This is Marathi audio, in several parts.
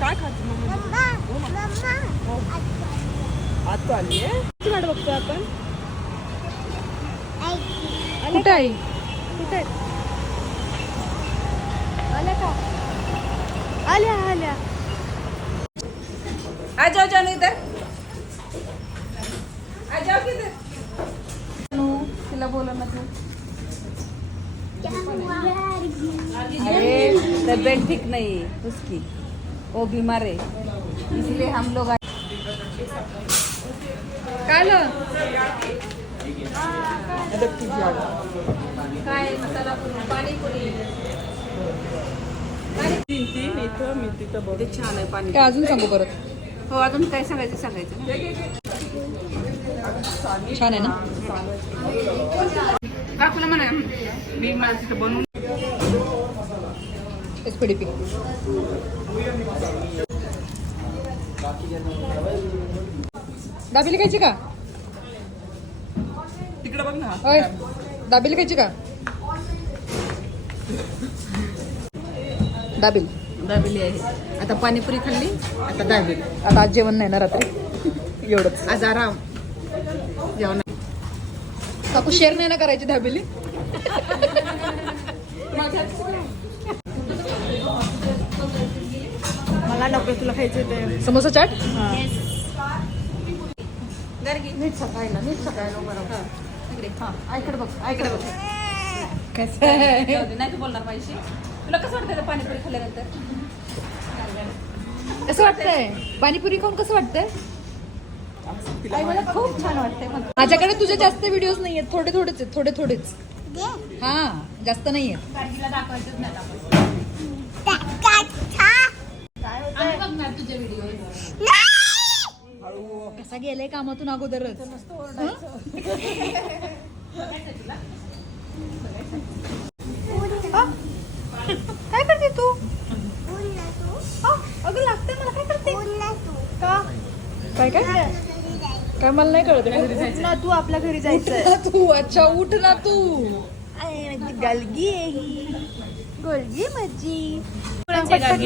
काय खाते मम्मा? आत्तू आली आहे. किती वाट बघतोय आपण? कुठे आहे? कुठे आल्या का? आल्या आल्या. आ जाओ जानू इधर. आ जाओ किधर. तिला बोला ना तू. अरे तबीयत ठीक नहीं उसकी, वो बीमार है इसलिए हम लोग काय मसाला पुरी, पाणीपुरी. छान आहे पाणी. काय अजून सांगू परत? हो अजून काय सांगायचं छान आहे ना. काकूला म्हणा मी मला तिथं बनवून एसपीडीपी. दाबेली खायची का? तिकडे बघ ना. होय दाबेली खायची का? दाबेली आहे. आता पाणीपुरी खाल्ली, आता दाबेली. आता आज जेवण नाही ना रात्री, एवढंच आज आराम. जेवण काकू शेअर नाही ना करायची दाबेली. मला नको, तुला खायचं ते समोसा चाट. नीट सकाळला आईकडे बघ. कसं नाही तू बोलणार पाहिजे. तुला कसं वाटतंय पाणीपुरी खाल्ल्यानंतर? कसं वाटतंय पाणीपुरी खाऊन? कसं वाटतंय? मला खूप छान वाटतंय. माझ्याकडे तुझे जास्त व्हिडिओज नाहीयेत, थोडेच. हा जास्त नाहीयेत. तुझे व्हिडिओ कसा गेलाय कामातून अगोदरच. काय करते तू? अगं लागते मला. काय करते का? काय मला नाही कळत ना. तू आपल्या घरी जायचं तू. अच्छा उठ ना तू. गलगी आहे ही. गोलगी माझी.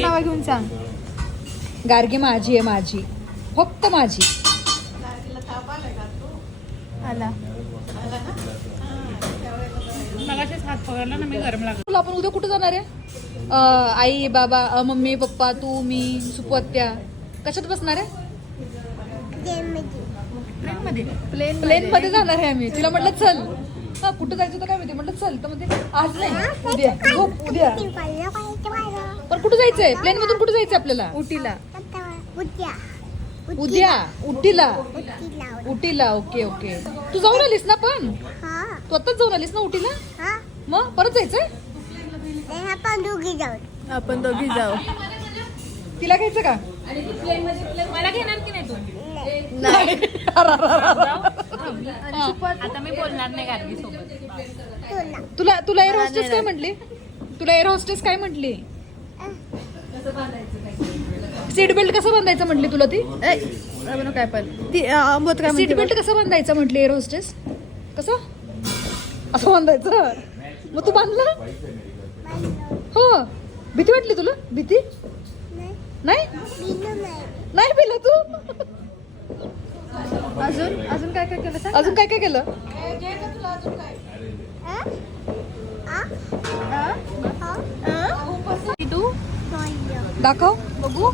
नाव घेऊन सांग. गार्गी माझी आहे, माझी फक्त माझी. आला हात पकडला ना मी. गरम लागला. आपण उद्या कुठे जाणार आहे? आई बाबा मम्मी पप्पा तू मी सुपू आत्या कशात बसणार आहे? प्लेन मध्ये जाणार आहे आम्ही. तिला म्हटलं चल. हा कुठं जायचं होतं काय माहिती. म्हटलं चल तर म्हणजे आज नाही उद्या. पण कुठं जायचंय? प्लेन मधून कुठं जायचंय आपल्याला? उटीला. ओके. तू जाऊन आलीस ना? पण तू आताच जाऊन आलीस ना उटीला? मग परत जायचंय? आपण दोघी जाऊ. तिला घ्यायचं का? मला घेणार की नाही तू? नाही. आता मी बोलणार नाही गार्गी सोबत. तुला एअर होस्टेस काय म्हटली? सीट बेल्ट कसं बांधायचं म्हटली तुला ती? काय पण सीट बेल्ट कसं बांधायचं म्हटली एअर होस्टेस? कसं असं बांधायचं? मग तू बांधला? हो. भीती वाटली तुला? भीती नाही पिलं तू? अजून काय केलं? अजून काय केलं? तू दाखव बघू.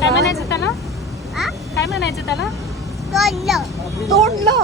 काय म्हणायचं त्याला? तोडलं.